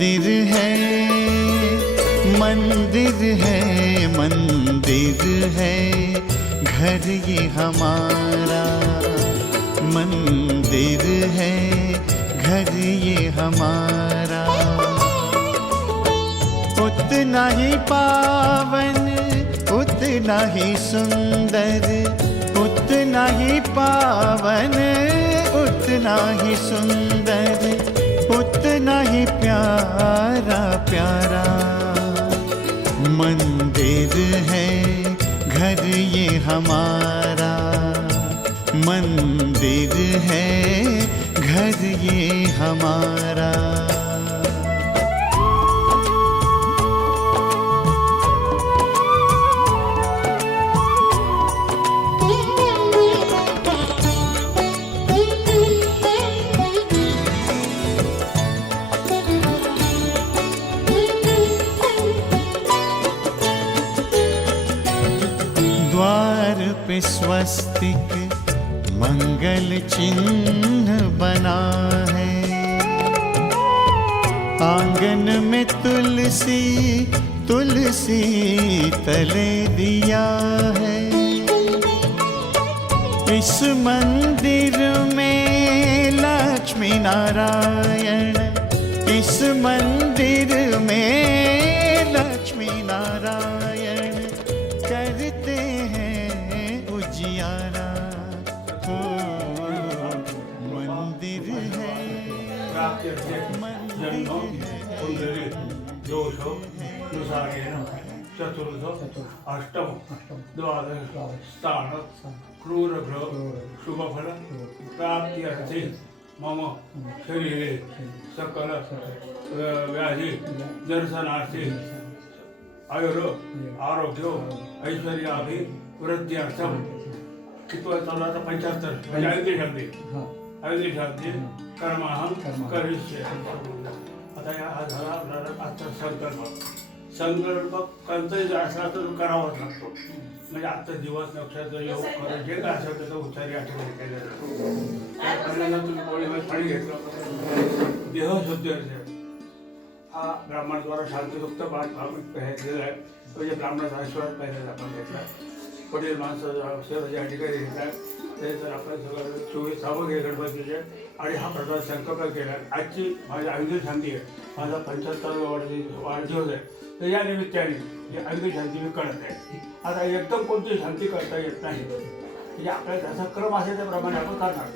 मंदिर है, मंदिर है, मंदिर है, घर ये हमारा। मंदिर है, घर ये हमारा। उतना ही पावन, उतना ही सुंदर, उतना ही पावन, उतना ही सुंदर, उतना ही प्यारा प्यारा। मंदिर है, घर ये हमारा। मंदिर है, घर ये हमारा। द्वार पे स्वस्तिक मंगल चिन्ह बना है। आंगन में तुलसी, तुलसी तले दिया है। इस मंदिर में लक्ष्मी नारायण, इस मंदिर में लक्ष्मी नारायण करते हैं उजियारा। हो मंदिर है, मंदिर है। चतुर्थ अष्टम द्वादश स्थान क्रूरग्रह शुभफल प्राप्त्यर्थे मम शरीरे सकल व्याधि दर्शनार्थे आयुर आरोग्य ऐश्वर्याभिवृद्ध्यर्थम। कितवा चालू आता 75 म्हणजे अयोध्ये शब्दी कर्माहम करिष्ये। आता हा झाला आपला आजचा संकल्प. संकल्प कोणताही असला तर करावाच लागतो. म्हणजे आजचा दिवस नक्षत्र योग खरं जे काय असेल त्याचा उच्चार या ठिकाणी केला जातो. पहिल्यांदा तुम्ही पोळीमध्ये पाणी घेतलं, देहशुद्धी असेल. हा ब्राह्मणाद्वारा शांतियुक्त पाठ दिलेला आहे. म्हणजे ब्राह्मणाचा आशीर्वाद पहिल्यांदा आपण घेतला. वडील माणसं या ठिकाणी घेतात. ते जर आपण सगळं 24 सामग्री गणपतीचे आणि हा प्रकार संकल्प केला. आजची माझी अयोध्ये शांती आहे, माझा 75वा वाढदिवस आहे. तर या निमित्ताने ही अयोध्ये शांती मी करत आहे. आता एकदम कोणती शांती करता येत नाही. म्हणजे आपल्याला जसा क्रम असेल त्याप्रमाणे आपण करणार.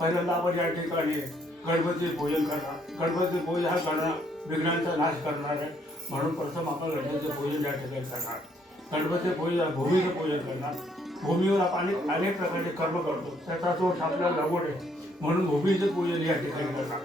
पहिल्यांदा आपण या ठिकाणी गणपती पूजन करणार. गणपती पूजन हा करणं विघ्नांचा नाश करणार आहे, म्हणून प्रथम आपण गणपतीचं पूजन या ठिकाणी करणार. गणपती पूजन भूमीचं पूजन करणार. भूमीवर आपण अनेक प्रकारचे कर्म करतो, त्याचा दोष आपल्याला लागू नये म्हणून भूमीचं पूजन या ठिकाणी करणार.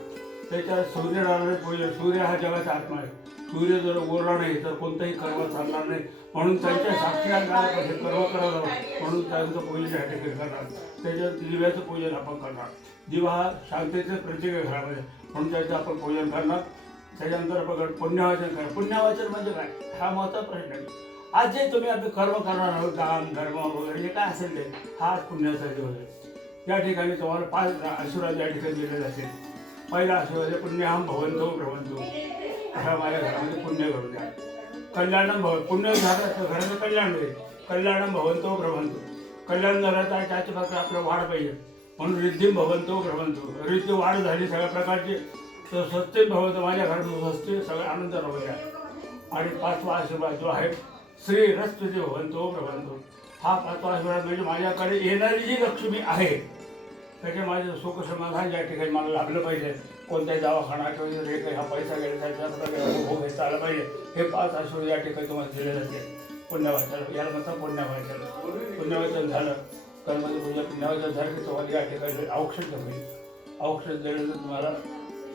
त्याच्यात सूर्यनारायण पूजन. सूर्य हा जगाचा आत्मा आहे. सूर्य जर उरला नाही तर कोणतंही कर्म चालणार नाही, म्हणून त्यांच्या साक्षीला कर्म करावं म्हणून त्यांचं पूजन या ठिकाणी करणार. त्याच्यात दिव्याचं पूजन आपण करणार. दिवा हा शांतीचं प्रतीक आहे घरामध्ये, म्हणून त्याचं आपण पूजन करणार. त्याच्यानंतर आपण पुण्यवाचन करणार. पुण्यवाचन म्हणजे काय हा महत्त्वाचा प्रश्न आहे. आज जे तुम्ही आपले कर्म करणार आहोत, दान धर्म वगैरे जे काय असेल ते हा पुण्याचा दिवस आहे. या ठिकाणी तुम्हाला 5 आशीर्वाद या ठिकाणी दिले जातील. पहिला आशीर्वाद पुण्यहम भवंतो भ्रवंतो. अशा माझ्या घरामध्ये पुण्य घडू द्या. कल्याणम भव, पुण्य झालं तर घराचं कल्याण होईल. कल्याणम भवंतो भ्रवंतो. कल्याण झालं तर त्याच्या फक्त आपलं वाढ पाहिजे, म्हणून रिद्धिम भवंतो भ्रवंतो. रिद्धी वाढ झाली सगळ्या प्रकारची तर स्वस्ती भवंतो. माझ्या घरात स्वस्ती सगळं आनंद राहू द्या. आणि 5वा आशीर्वाद जो आहे श्री रस्तुती भवंतो भ्रवंतो. हा 5वा आशीर्वाद म्हणजे माझ्याकडे येणारी जी लक्ष्मी आहे त्याचे माझे सुख समाधान या ठिकाणी मला लाभलं पाहिजे. कोणत्याही दवाखाना किंवा जे काही हा पैसा गेला त्याचा भोग घेता आला पाहिजे. हे 5 आशीर्वाद या ठिकाणी तुम्हाला दिले जाते. पुण्यवाचन याला म्हणतात पुण्यवाचन. पुण्यवाचन झालं कर्माची पूजा पुण्यवाचन झालं की तुम्हाला या ठिकाणी औक्षण होईल. औक्षण देण्याचं तुम्हाला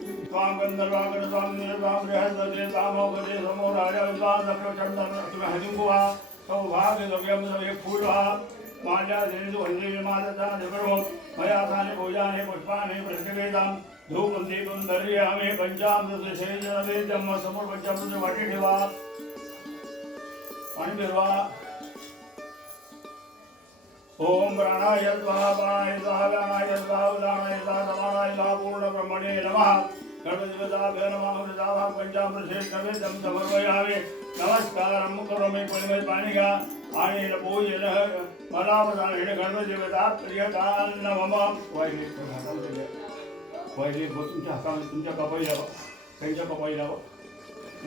स्वाम गंधर्वागण स्वाम निर्वाम रेहसदे सामोगदे समो राजा विद्वान लक्ष्मण चंद्र तुम्ही हजिंगुहा सौभाग्य द्रव्यम सवे फूलहा माझ्या देवी वंदे माता जगरो मया साने पूजाने पुष्पाने प्रतिवेदाम धूप दीपम दर्यामे पंचामृत शेजनवे जन्म समोर पंचामृत वाटी ठेवा पाणी फिरवा. ओम प्राणाय स्वाहा प्राणाय स्वाहा व्यानाय स्वाहा उदानाय स्वाहा समानाय स्वाहा पूर्ण ब्रह्मणे नमः. गणपतिपदाभ्यो नमः वृदाभां पञ्चामृतश्रेष्ठवेदं समर्पयामि नमस्कारं करोमि परिमल पाणिगा आणि पूजन मलावधानेन गणपतिपदा प्रियतां नमः वाहिले तुमच्या हातामध्ये तुमच्या कपाई लावा त्यांच्या कपाई लावा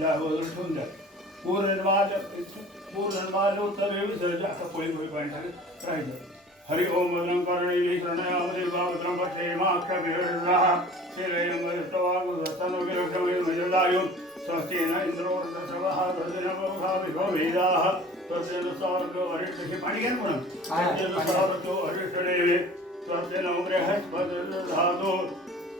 या बाजूला ठेवून द्या पूर्णवाद उत्तर विसर्ज आता पोळी पाणी राहायचं हरि ओम भद्रं कर्णेभिः शृणुयामदेवा भद्रं पश्येमाक्षभिर्यजत्राः श्रीरयं स्वस्तेन इन्द्रो वृद्धश्रवः तस्तेन विभो वेदाः तस्तेन सार्गो हरिष्ठे पाणी घ्या म्हणून तस्तेन सार्गो हरिष्ठे तस्तेन बृहस्पतिर्दधातु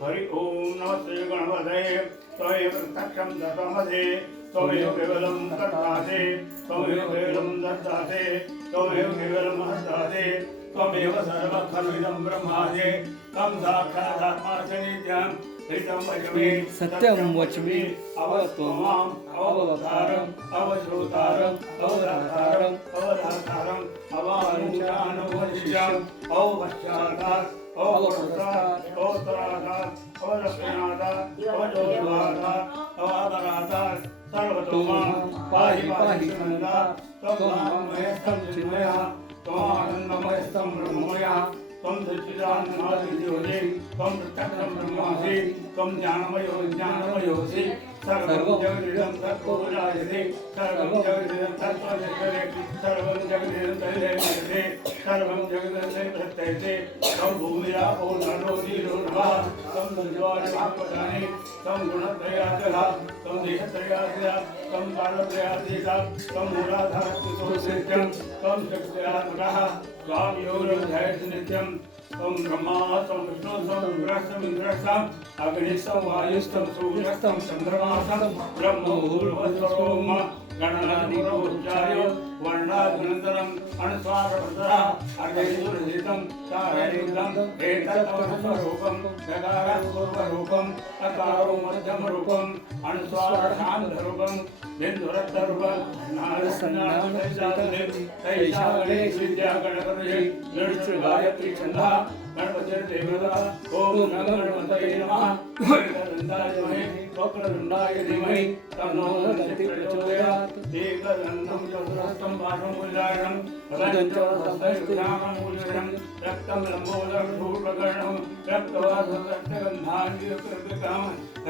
हरि ओम नमस्ते गणपतये त्वमेव प्रत्यक्षं दशमसे त्वमेव केवलं दत्तासे त्वमेव केवलं दत्तासे त्वमेव केवलं हस्तासे त्वमेव सर्वखलुइदं ब्रह्मादे तं साक्षादात्मार्थनित्यं हृतं वचमे सत्यं वचमे अवत्वमाम् अवतारम् अवश्रोतारम् अवधातारम् अवधातारम् अवानुचानुवशिष्यम् अवपश्चातात् अवपुरस्तात् अवोत्तरातात् अवदक्षिणातात् अवजोद्वारात् अवादरातात् सर्वतोमां पाहि पाहि समन्ता त्वमानन्दमयस्तं चिन्मयः त्वमानन्दमयस्तं ब्रह्ममयः त्वं सच्चिदानन्दमादिज्योतिः त्वं प्रत्यक्षं ब्रह्मासि त्वं ज्ञानमयो ज्ञानमयोऽसि सर्वं जगदिदं तत्त्वजायते सर्वं जगदिदं तत्त्वजगते सर्वं जगदिदं तैलयते सर्वं जगदस्य प्रत्ययते त्वं भूमिरापो नरो नीरो नभः त्वं द्वारभागवदानि त्वं गुणत्रयात्मकः त्वं देशत्रयात्मकः त्वं कालत्रयात्मकः त्वं मूलाधारस्थितोऽसत्यं त्वं शक्त्यात्मकः त्वां योगं नित्यं त्वं ब्रह्मा त्वं विष्णु त्वं रुद्रस्तं इन्द्रस्तं अग्निस्तं वायुस्तं सूर्यस्तं चन्द्रमासं ब्रह्मभूर्भुवस्वरोम गणनादिपुरोच्चार्य वर्णादनन्तरम् अनुस्वारभद्रः अर्धैर्धृतं तारैर्धम् एतत्तमस्वरूपं गकारपूर्वरूपम् अकारो मध्यमरूपम् अनुस्वारशान्तरूपं बिन्दुरत्तरूपं नारसन्नाथैशादने तैशागणे विद्या गणपतये नृत्यगायत्री छन्दः गणपतिर्देवता ओम नमो गणपतये नमः वक्रतुण्डाय धीमहि वक्रतुण्डाय धीमहि तन्नो दन्ति प्रचोदयात् एकदन्तं चतुरस्रं पार्श्वमूलायनं पदञ्चोदस्तैर्याममूलनं रक्तं लम्बोदरं भूर्भकर्णं रक्तवासरक्तगन्धान्विकृतं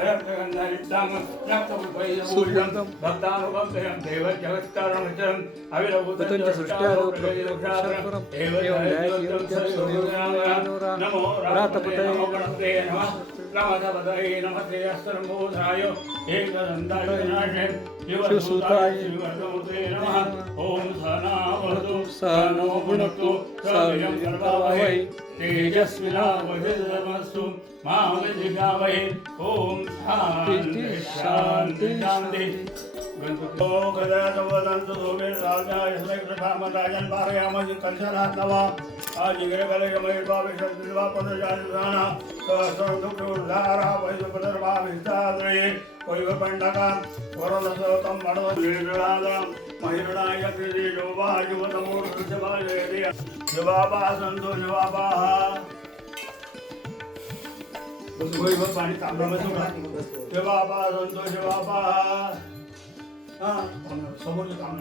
रक्तगन्धयुक्तं रक्तपुष्पैर्भूषितं भक्तानुकम्पयं देवजगत्कारणमचरम् अविलभूतं सृष्ट्यारोपयोगशास्त्रम् नमो रातपतये नमो गणपतये नमः रामदपतये नमस्ते अस्तरम्बोधाय एकदन्ताय विनाशे शिवसुताय शिववर्धमूर्तये नमः ॐ सहनावतु सहनो भुनक्तु सह सर्ववै तेजस्विनावधीतमस्तु मा विद्विषावहै ॐ शान्ति शान्ति शान्ति गणपतो गदातवदन्तु सोमे राजाय श्रीकृष्णमराजन् पारयामहि कलशनात्नवा आजिगरे कलशमयिर्भाविषद्विवा पुनर्जानिधाना सहस्रदुःखोद्धारा वैद्यपदर्भाविष्टाद्रये वैवपण्डका वरदसोतं मणोदीर्घादं महिरणाय कृतिजोवायुवतमूर्धशवालयदे युवापा सन्तु युवापाः वैभव पाणी तांब्यामध्ये सोडा युवापा सन्तु युवापाः समोरचं काम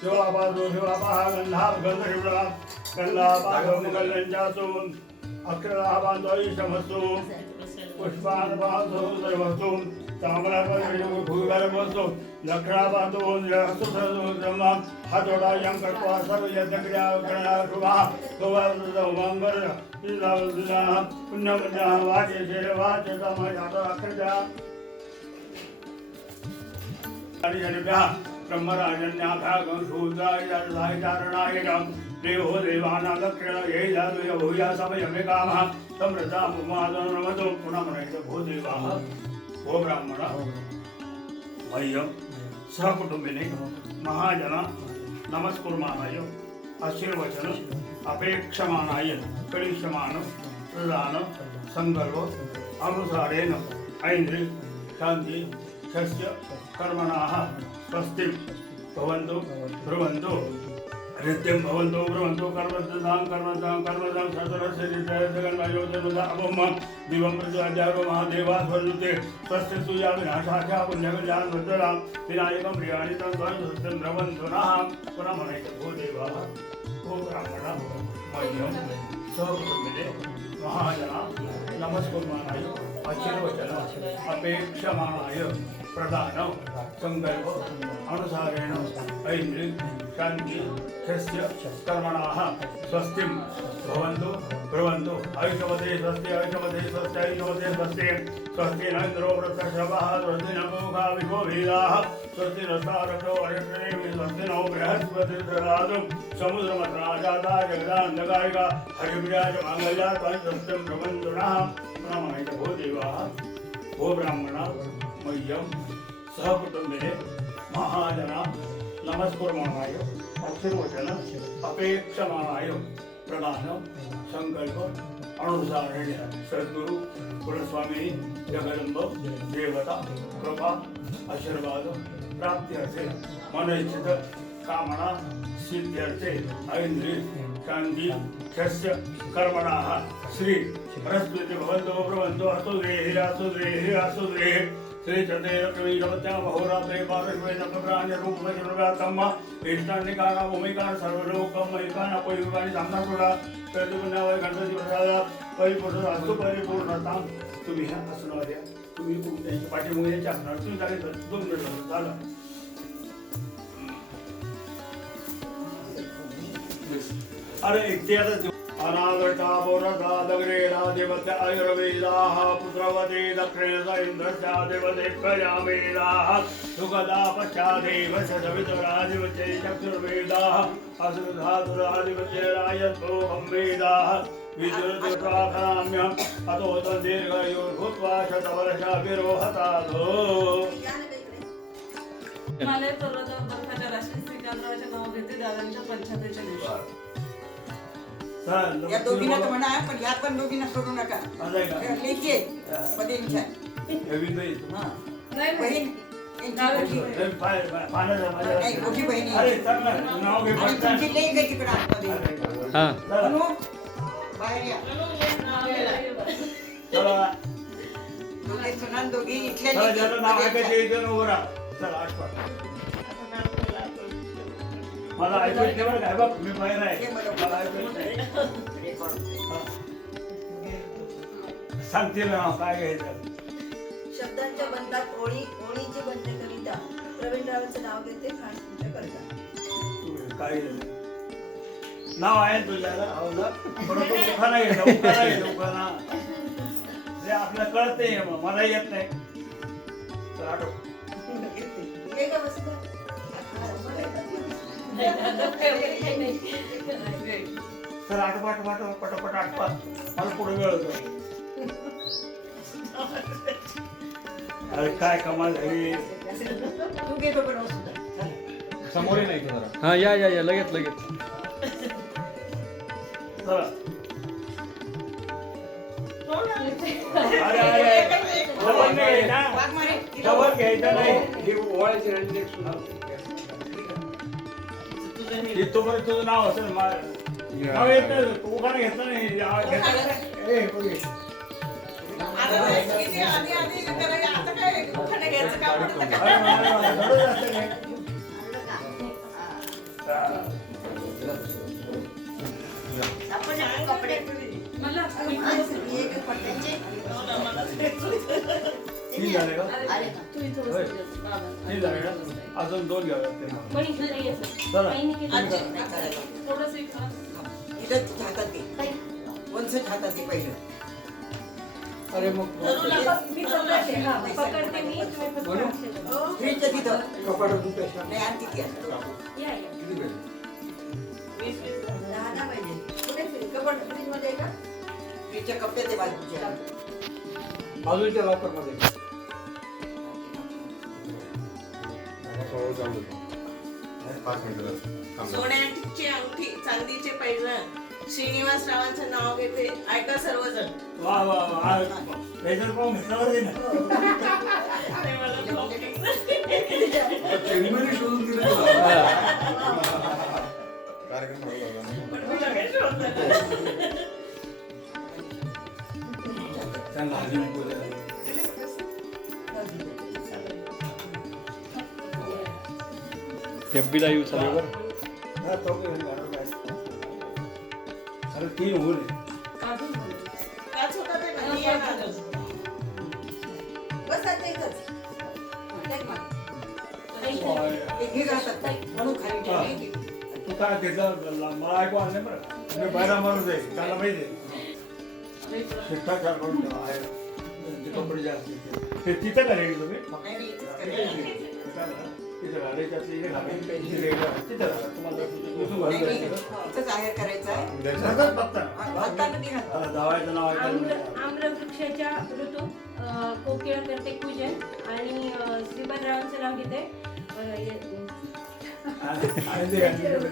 शिवापाहा गंधा गंधशिवळा कल्लापासून अक्षरा बांधवस्तू पुष्पान बांधो सर्वस्तू तांबळापासून लक्षणा बांधून ब्रह्मा हातोडा यंकटवा सर्व यज्ञक्रिया करणारा शुभा मंगल पुण्यमजा वाचे शेरे वाचे अक्षरच्या ब्रह्मराजन्याधारणा देवो देवाना दक्षिण ये जादुय भूया समयमे कामः समृद्धा पुमादो पुनः मनयित भो देवाः भो ब्राह्मण वयं सहकुटुम्बिनी महाजन नमस्कुर्माणाय आशीर्वचन अपेक्षमाणाय करिष्यमान प्रदान संकल्प अनुसारेण ऐन्द्रिय शांति शस्य कर्मणाः स्वस्ति भवन्तु ध्रुवन्तु नित्यं भवन्तो ब्रह्मन्तो कर्मदां सतरस्य जगन्मायोजनदा अवमं दिवं प्रजाजारो महादेवात् वर्धते स्वस्य सुया विनाशाख्या पुण्यकल्याण वृद्धरां विनायकं प्रियाणितं सत्यं ब्रह्मन्धुनाः पुनमनैक भो देवाः भो ब्राह्मणा मह्यं सहकुटुम्बिने महाजना नमस्कुर्माणाय अचिरवचन अपेक्षमाणाय प्रदानं संकल्प अनुसारेण ऐन्द्रिय शांति षस्य कर्मणाः स्वस्तिं भवन्तु ब्रुवन्तु आयुष्मते स्वस्ति आयुष्मते स्वस्ति आयुष्मते स्वस्ति स्वस्ति न इन्द्रो वृत्रश्रवः स्वस्ति न पूषा विभो वेदाः स्वस्ति न तारको अरिष्टनेमि स्वस्ति नो बृहस्पतिर्ददातु समुद्रमथनाजाता जगदान्धकारिका हरिविराजमाङ्गल्या त्वं सत्यं ब्रह्मन्धुनः नमः भो देवाः भो ब्राह्मणा मह्यं सहकुटुम्बिने महाजना नमस्कुर्माणाय अक्षरवचन अपेक्षमाणाय प्रदानं संकल्प अनुसारेण सद्गुरु कुलस्वामी जगदम्ब देवता कृपा आशीर्वाद प्राप्त्यर्थे मनोचित कामना सिद्ध्यर्थे ऐन्द्रिय शांति षस्य कर्मणाः श्री बृहस्पति भवन्तो ब्रह्मन्तो असुद्रेः श्री चतुर्वेदमत्या महोरात्रे पारश्वे नवग्रहाण्य रूपमें दुर्गातम्मा इष्टान्निकाना भूमिकान सर्वलोकम महिकाना परिवारानि सामनापुरा प्रतिपुण्यावय गणपती प्रसादा परिपूर्ण परिपूर्णता तुम्ही ह्या असणाऱ्या तुम्ही त्यांच्या पाठीमुळे असणार तुम्ही झाले 2 मिनिट झालं अरे इथे आता अनागता बोरदा दगरेला देवत्या आयुर्वेदाः पुत्रवते दक्षिणसा इंद्रस्या देवते प्रजावेदाः सुगदा पश्चादेव सदवितरादिवचे चक्षुर्वेदाः असुधातुरादिवचे रायत्वोहं वेदाः विदुरदेवप्रार्थनाम्यम् अतो तद्दीर्घयो भूत्वा शतवर्षाभिरोहताधो मला तोरदा बर्फाच्या राशी श्रीकांतरावचे नाव घेते दादांच्या पंचायतीच्या दिवशी या दोघींना तर म्हणा पण या पण दोघींना सोडू नका लेखी पदेंच्या बहीण मोठी बहिणी आणि तुमची लेक आहे तिकडे आतमध्ये बाहेर या दोघे सुना दोघी इथल्या मला ऐकू येते बरं काय बघ मी बाहेर आहे मला ऐकू येते सांगतील ना काय घ्यायचं शब्दांच्या बंधात ओळीची बंद कविता प्रवीण रावांचं नाव घेते खास तुमच्या करता काय नाव आहे तुझ्याला परंतु उखाणा घ्यायचा उखाणा जे आपल्याला कळते मला येत नाही तर आठव सर आठवट पटापट आठवा मला पुढे वेळ होतो अरे काय कमाल झाली तू घेतो पण समोर नाही हा या लगेच चला अरे जवळ घ्यायचं नाही ही ओळायची रणनीती तोपर्यंत तुझं नाव असेल नाव येत नाही तू उखाणा घेतला नाही अजून 2 घ्यावे हातात ते पहिलं अरे मग फ्रीजच्या तिथं कपाट नाही आणखी ती फ्रीजच्या कप्प्यात ते बाजूच्या बाजूच्या लॉकर मध्ये सोन्याची अंगठी चांदीचे पैठण श्रीनिवास रावांचं नाव घेते ऐका सर्वजण वा वा वा वेदर पाहून घेतल्यावर शोधून दिलं FB लाईव्ह चालू आहे बरं. अरे 3 होऊन काच होता ते नाही येणार. बस आता एकच ते घे घालतात म्हणून खाली ठेवली. तू काय त्याचा मला ऐकू आलं नाही बरं. मी बाहेर माणूस आहे त्याला माहिती आहे शिष्टाचार करून ठेवा आहे जे कपडे जे असतील ते तिथं करेल तुम्ही नाही, नाही, इथेच तिथं करायचं. घालायचं असलं इथे घालायचं तिथं घाला तुम्हाला उचलून नाही, घालून नाही, जायचं. इथंच आहेर करायचा आहे. सगळंच बघता हातानं ते घालतात. धावायचं नाव ऐकायला आम्रवृक्षाच्या ऋतू कोकिळ करते पूजन आणि श्रीपतरावांचं नाव घेते आणि ते घालून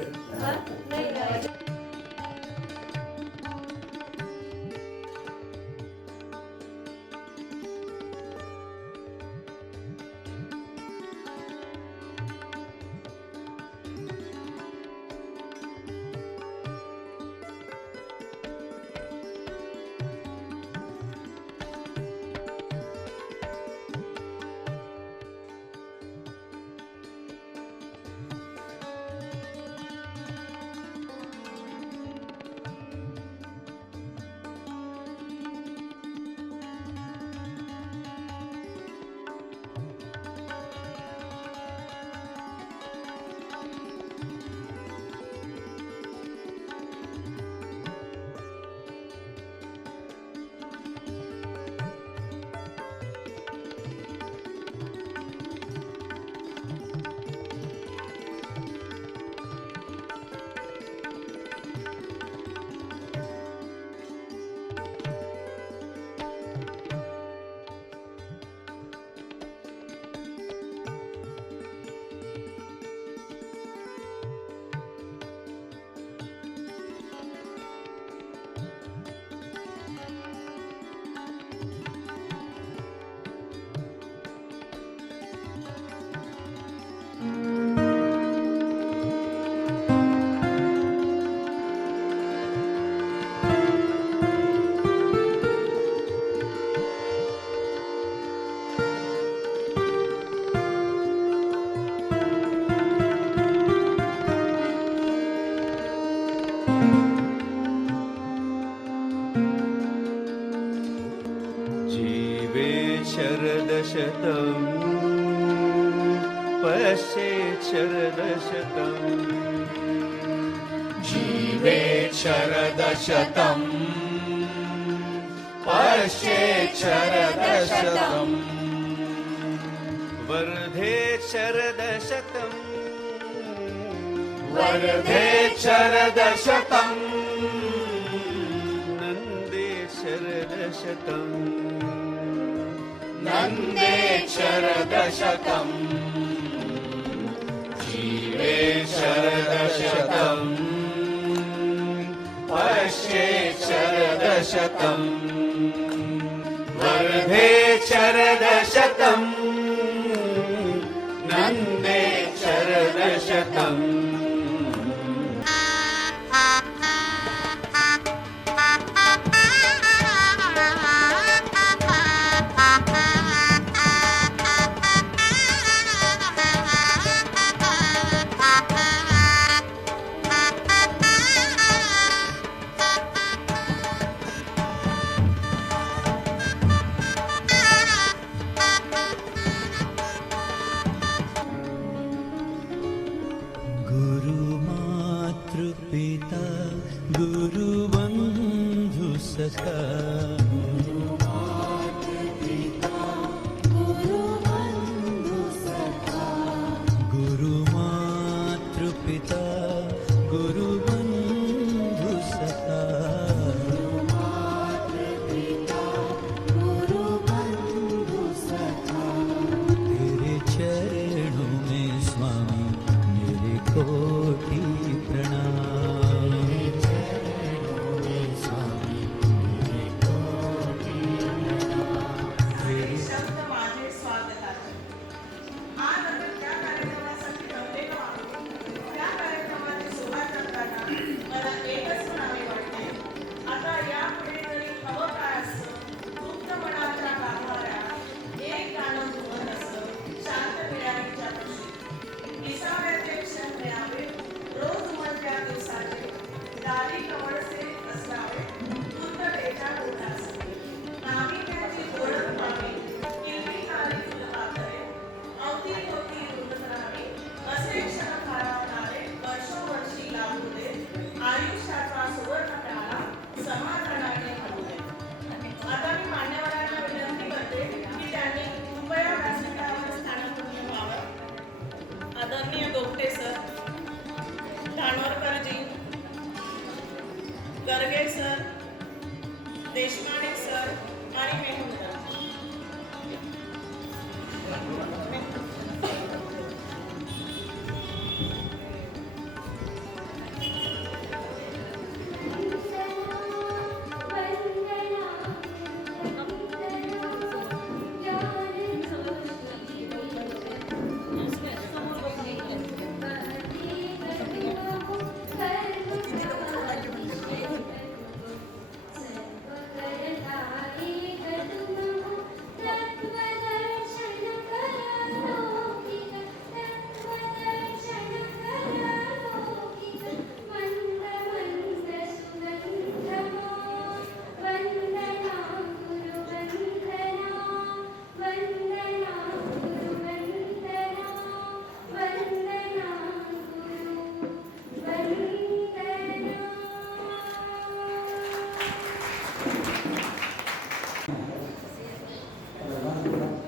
नाही जीवे शरदशतम् पश्ये शरदशतम् जीवे शरदशतम् पश्ये शरदशतम् वर्धे शरदशतम् वर्धे शरदशतम् नन्दे शरदशतम् नन्दे शरदशतम् जीवे शरदशतम् पश्ये शरदशतम् वर्धे शरदशतम् नन्दे शरदशतम् गुरुमातृपिता गुरुबन्धु सखा गुरुमातृपिता गुरुबन्धु सखा तेरे चरणों में स्वामी मेरे कोटि प्रणाम। आदरणीय Gogate sir, Dhanorkarji, Garge sir, Deshpande sir आणि मेहुणकर.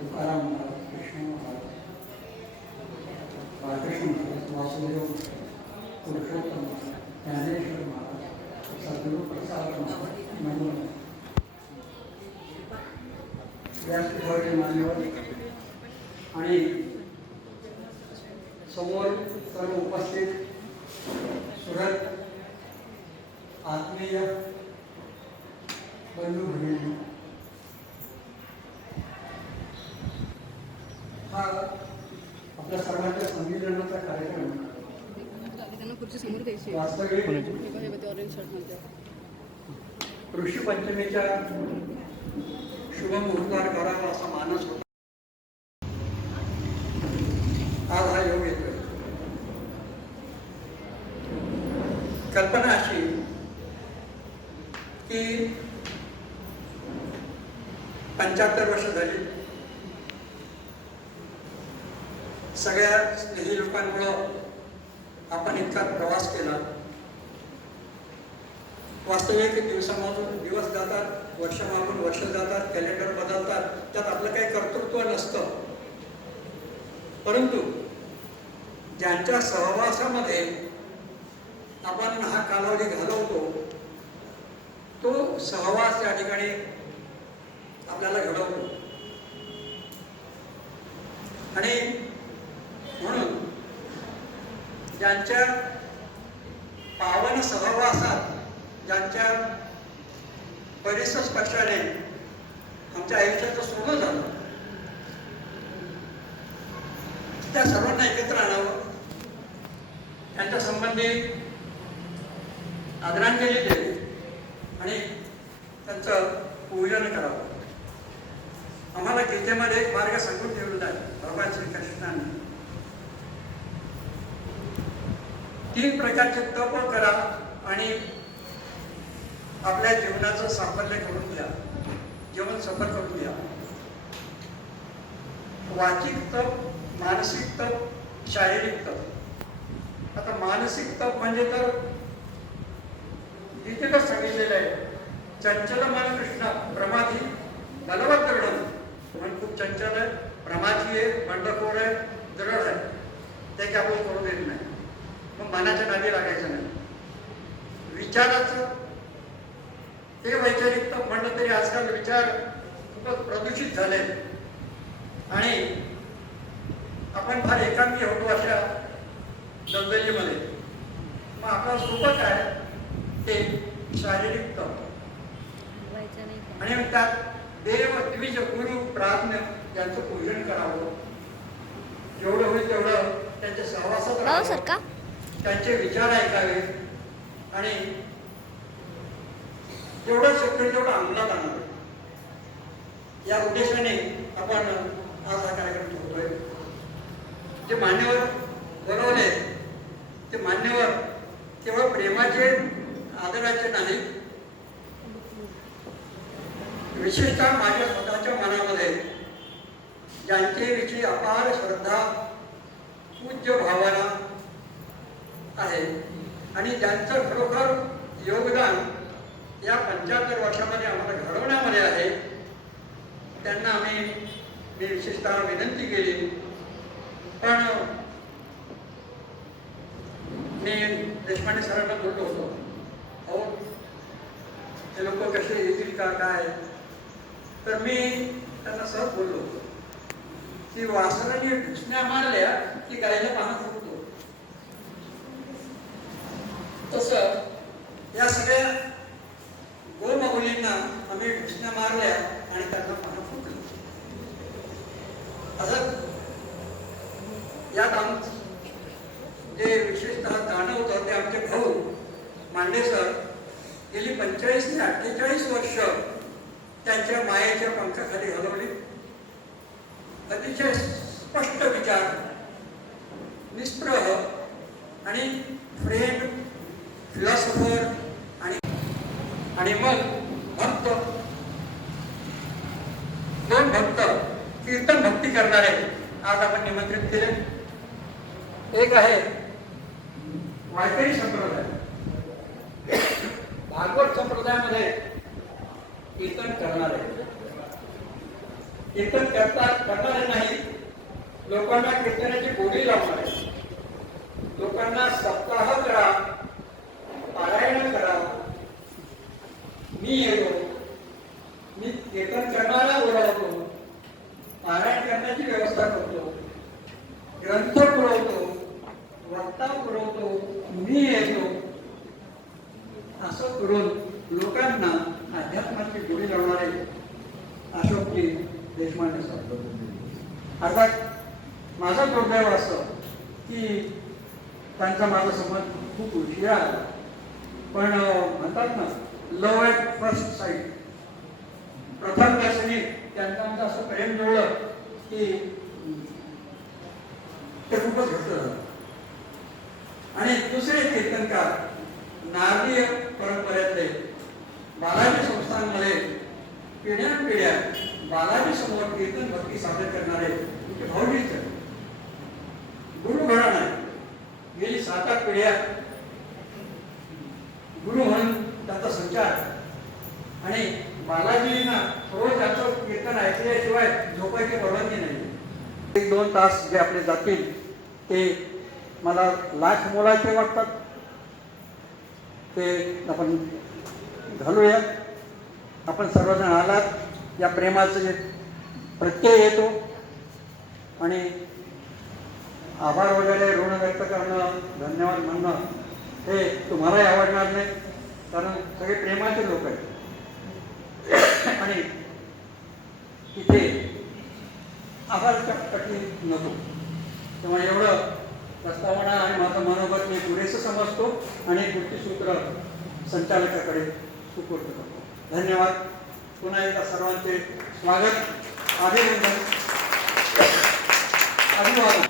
तुकाराम महाराज, कृष्ण महाराज, बाळकृष्ण महाराज, वासुदेव पुरुषोत्तम महाराज, ज्ञानेश्वर महाराज, सद्गुरू प्रसाद महाराज, म्हणून व्यासपीठावरील मान्यवर आणि समोर सर्व उपस्थित सुरत आत्मीय बंधू भगिनी, हा आपल्या सर्वांच्या संमेलनाचा कार्यक्रम वास्तविक ऋषी पंचमीच्या शुभ मुहूर्तावर करावा असा मानस होता. आज हा योग येतोय. कल्पना अशी की 75 वर्ष झाली. सगळ्या स्नेही लोकांमुळं आपण इतका प्रवास केला. वास्तविक दिवसामागून दिवस जातात, वर्षामागून वर्ष जातात, कॅलेंडर बदलतात, त्यात आपलं काही कर्तृत्व नसतं. परंतु ज्यांच्या सहवासामध्ये आपण हा कालावधी घालवतो तो सहवास या ठिकाणी आपल्याला घडवतो. आणि म्हणून ज्यांच्या पावन सहवासात, ज्यांच्या परिसर स्पर्शाने आमच्या आयुष्याचं सोनं झालं, त्या सर्वांना एकत्र आणावं, त्यांच्या संबंधी आदरांजली द्यावी आणि त्यांचं पूजन करावं. आम्हाला गीतेमध्ये एक मार्ग सांगून ठेवलेला आहे भगवान श्रीकृष्णाने. 3 प्रकारचे तप करा आणि आपल्या जीवनाचं साफल्य करून घ्या, जीवन सफल करून घ्या. वाचिक तप, मानसिक तप, शारीरिक तप. आता मानसिक तप म्हणजे तर गीतेतच सांगितलेलं आहे, चंचल मन कृष्ण प्रमादी बलवत दृढ. मन खूप चंचल आहे, प्रमादी आहे, बंडखोर आहे, दृढ आहे, ते काय आपण करू देत नाही. मग मनाच्या नादी लागायचं नाही. विचाराचं ते वैचारिक तप म्हणलं तरी आजकाल विचार खूपच प्रदूषित झाले आणि आपण फार एकांकी होतो अशा दलदलीमध्ये. मग आपलं सोबत आहे ते शारीरिक तप आणि त्यात देव, द्विज, गुरु, प्राज्ञ यांचं पूजन करावं. जेवढं होईल तेवढं त्यांच्या सहवासात राहावं, त्यांचे विचार ऐकावे आणि जेवढं शक्य तेवढं अंमलात आणावं. या उद्देशाने आपण आज हा कार्यक्रम ठेवतोय. जे मान्यवर बोलवले ते मान्यवर केवळ प्रेमाचे, आदराचे नाही, विशेषतः माझ्या स्वतःच्या मनामध्ये ज्यांचे विषयी अपार श्रद्धा, पूज्य भावना आहे आणि ज्यांचं खरोखर योगदान या 75 वर्षामध्ये आम्हाला घडवण्यामध्ये आहे, त्यांना मी विशेषतः विनंती केली. पण देशपांडे सरांना बोललो होतो, अहो हे लोक कसे येतील का काय, तर मी त्यांना सहज बोललो होतो की वासराने ढुसण्या मारल्या की गायला पाहणं फुटतो, तसं या सगळ्या गोमाऊलींना आम्ही ढुसण्या मारल्या आणि त्यांना पाहणं फुटलं. असं यात जे विशेषतः जाणवतं ते आमचे भाऊ मांडे सर गेली 45 ते 48 वर्ष त्यांच्या मायेच्या पंखाखाली घालवली. अतिशय स्पष्ट विचार, निस्पृह आणि फ्रेंड, फिलॉसॉफर आणि मग भक्त, दोन भक्त कीर्तन भक्ती करणारे आज आपण निमंत्रित केले. एक आहे वारकरी संप्रदाय. भागवत संप्रदायामध्ये कीर्तन करणारे, कीर्तन करणारे नाही, लोकांना कीर्तनाची गोडी लावणारे, लोकांना सप्ताह करा, पारायण करा, मी येतो, मी कीर्तन करणारा बोलावतो, पारायण करण्याची व्यवस्था करतो, ग्रंथ पुरवतो, वक्ता पुरवतो, मी येतो, असं करून लोकांना अध्यात्माची गोडी लावणारे अशोकजी देशपांडे सर. अर्थात माझं दुर्दैव असं की त्यांचा माझा संबंध खूप उशिरा आला, पण म्हणतात ना, लव्ह ॲट फर्स्ट साईट, प्रथम दर्शनी त्यांचं आमचं असं प्रेम जुळलं की ते खूपच घट्ट झालं. आणि दुसरे कीर्तनकार नारदीय परंपरेतले बालाजी संस्थांमध्ये पिढ्यानपिढ्या बालाजी समोर कीर्तन भक्ती सादर करणारे भाऊजीच गुरु घराणं आहे. गेली 7-8 पिढ्या गुरु म्हणून त्यांचा संचार, आणि बालाजींना रोज त्यांचं कीर्तन ऐकल्याशिवाय झोपायची परवानगी नाही. 1-2 तास जे आपले जातील ते मला लाख मोलाचे वाटतात, ते आपण घालूया. आपण सर्वजण आलात, या प्रेमाचं जे प्रत्यय येतो, आणि आभार वगैरे ऋण व्यक्त करणं, धन्यवाद म्हणणं हे तुम्हालाही आवडणार नाही, कारण सगळे प्रेमाचे लोक आहेत. आणि तिथे आभारच्या कठी नको, तेव्हा एवढं प्रस्तावना आणि माझं मनोगत मी पुरेसं समजतो आणि कृतीसूत्र संचालकाकडे सुपूर्द करतो. धन्यवाद. पुन्हा एकदा सर्वांचे स्वागत, अभिनंदन, अभिवादन.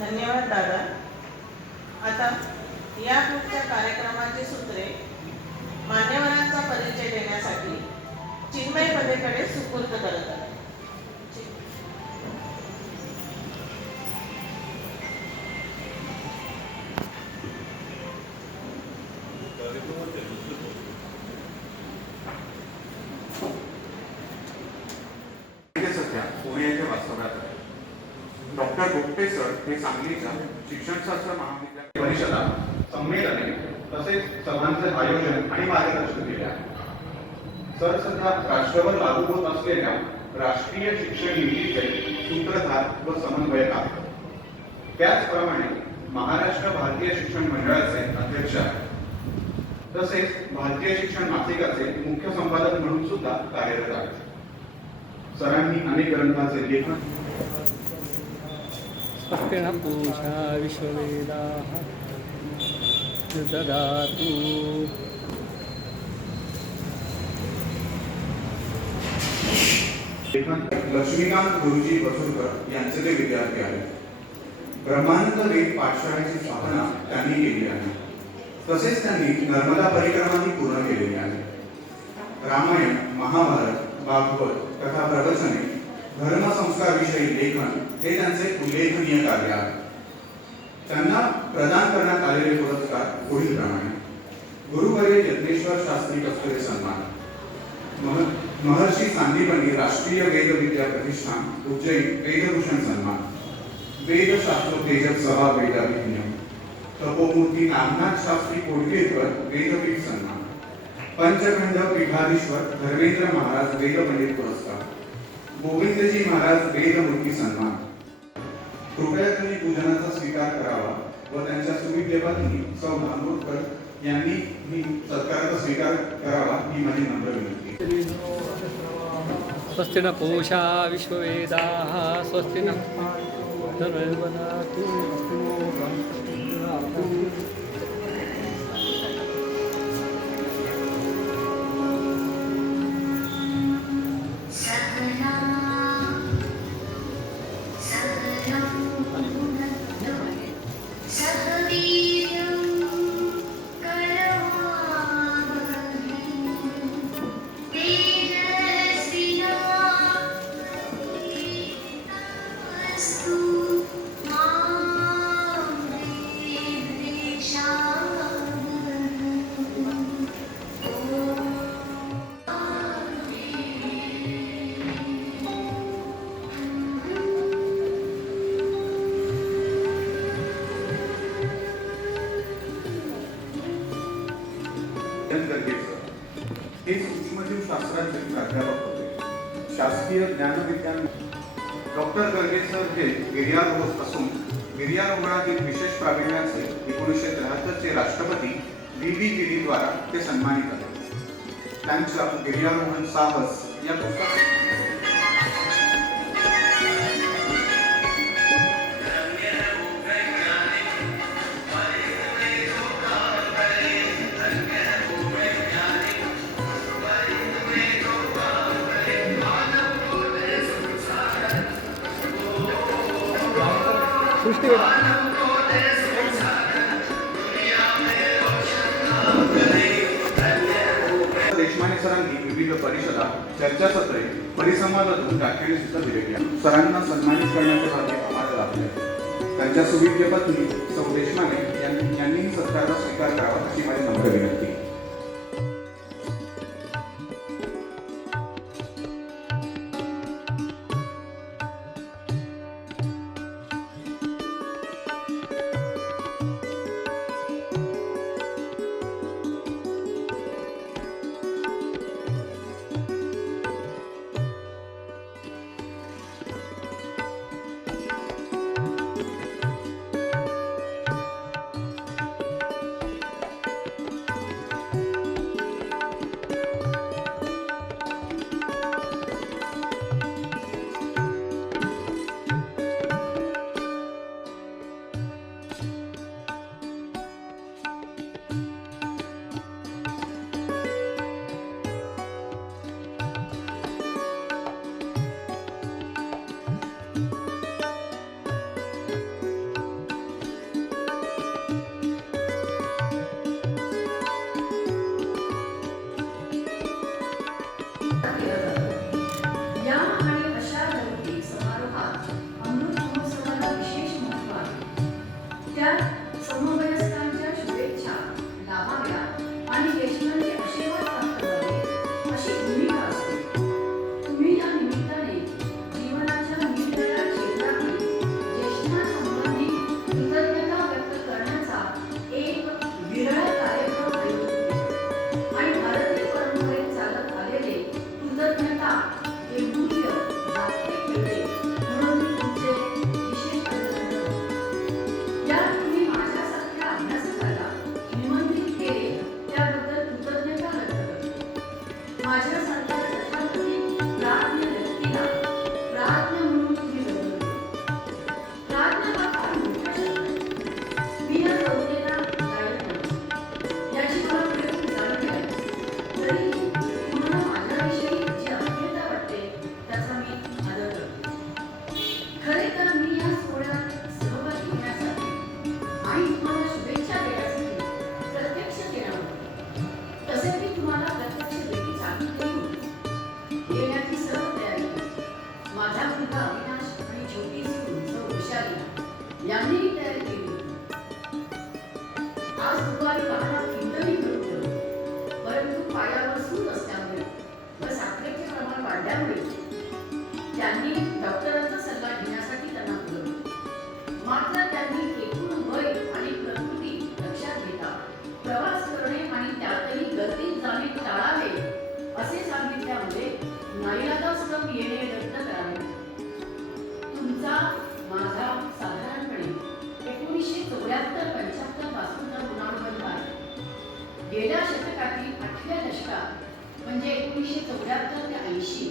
धन्यवाद दादा. आता या पुढच्या कार्यक्रमाची सूत्रे मान्यवरांचा परिचय देण्यासाठी चिन्मय पदेकडे सुपूर्द करत आहे. सध्या पुणे येथे वास्तव्यात आहे. डॉक्टर गोपटे सर हे सांगलीच्या शिक्षणशास्त्र महाविद्यालय परिषदा, संमेलने तसेच सभांचे आयोजन आणि मार्गदर्शन केले आहे. सर सध्या राष्ट्रभर लागू होत असलेल्या राष्ट्रीय शिक्षण नीतीचे सूत्रधार व समन्वयक आहेत. त्याचप्रमाणे महाराष्ट्र भारतीय शिक्षण मंडळाचे अध्यक्ष आहेत. तसेच भारतीय शिक्षण मासिकाचे मुख्य संपादक म्हणून सुद्धा कार्यरत आहेत. सरांनी अनेक ग्रंथांचे लेखन पूषा विश्ववेदाः ददातु. लक्ष्मीकांत गुरुजी वसुलकर यांचे ते विद्यार्थी आहेत. ब्रह्मानंद वेद पाठशाळेची स्थापना त्यांनी केली आहे. तसेच त्यांनी नर्मदा परिक्रमाही पूर्ण केलेली आहे. रामायण, महाभारत, भागवत तथा प्रवचने, धर्मसंस्कारविषयी लेखन हे त्यांचे उल्लेखनीय कार्य आहे. त्यांना प्रदान करण्यात आलेले पुरस्कार पुढील प्रमाणे: गुरुवर्य यज्ञेश्वर शास्त्री कस्तुरे सन्मान, महर्षी सांदीपनी राष्ट्रीय वेद विद्या प्रतिष्ठान उज्जैन वेदभूषण सन्मान, वेद शास्त्रोत्तेजक सभा वेदाभिज्ञ, तपोमूर्ती नामनाथ शास्त्री कोडकेकर वेदपीठ सन्मान, पंचखंड पीठाधीश्वर धर्मेंद्र महाराज वेद पंडित पुरस्कार, गोविंदजी महाराज वेदमूर्ती सन्मान. कृपया तुम्ही पूजनाचा स्वीकार करावा व त्यांच्या सुविद्य पत्नी सौ भांबुरकर यांनी ही सत्काराचा स्वीकार करावा ही माझी नम्र विनंती. स्वस्ति न पूषा विश्ववेदाः स्वस्ति न धनवनातु हे सूक्ष्मजीव शास्त्राचे प्राध्यापक होते. शासकीय ज्ञानविज्ञान डॉक्टर गर्गेसर हे गिर्यारोहक असून गिर्यारोहणातील विशेष प्रावीण्याचे 1973 चे राष्ट्रपती व्ही.व्ही. गिरीद्वारा ते सन्मानित झाले. त्यांच्या गिर्यारोहण साहस या पुस्तकात देशमाने सरांनी विविध परिषदा, चर्चासत्रे, परिसंवादातून व्याख्याने सुद्धा दिलेली. सरांना सन्मानित करण्याचे भाग्य आम्हाला लाभले. त्यांच्या सुविद्य पत्नी सौ देशमाने यांनी सत्काराचा स्वीकार करावा अशी माझी नम्र विनंती. या आणि अशा लौकिक समारोहात अमृत महोत्सवाला विशेष महत्त्व आहे. त्यात समवयस्कांच्या शुभेच्छा लाभाव्या आणि देशमांचे आशीर्वाद प्राप्त व्हावे अशी भूमिका असते. तुम्ही या निमित्ताने जीवनाच्या निरनिराळ्या क्षेत्रातील ज्येष्ठांसंबंधी कृतज्ञता व्यक्त करण्याचा एक विरळ कार्यक्रम आयोजित केला आणि भारतीय परंपरेत चालत आलेले कृतज्ञता हे मूल्य जागतिक केले म्हणून मी तुमचे विशेष अभिनंदन करतो. या तुम्ही माझ्यासारख्या अभ्यासकाला निमंत्रित केले त्याबद्दल कृतज्ञता व्यक्त करतो. माझ्यासारख्या तथाकथित प्राज्ञ व्यक्तीला प्राज्ञ म्हणून तुम्ही गौरवले. प्राज्ञ हा फार मोठा शब्द आहे. मी या संज्ञेला गायक म्हणतो. याची मला प्रयोग जाणीव आहे. तरीही तुम्हाला माझ्याविषयी जी अज्ञता वाटते त्याचा मी आदर करतो. खरे तर मी या सोहळ्यात सहभागी होण्यासाठी आणि तुम्हाला शुभेच्छा देण्यासाठी प्रत्यक्ष केला होता. तसे मी तुम्हाला प्रत्यक्ष भेटीची आम्ही केली होती. येण्याची सर्व तयारी केली. माझा मुलगा अविनाश आणि छोटी सून सौ वैशाली यांनीही तयारी केली होती. आज दुपारी वाहनात खिंडणी करून ठेवली. परंतु पायावर सूज असल्यामुळे व साखरेचे प्रमाण वाढल्यामुळे त्यांनी डॉक्टरांचा सल्ला घेण्यासाठी त्यांना बोलवले. मात्र त्यांनी एकूण वय आणि प्रकृती म्हणजे 1974 ते 80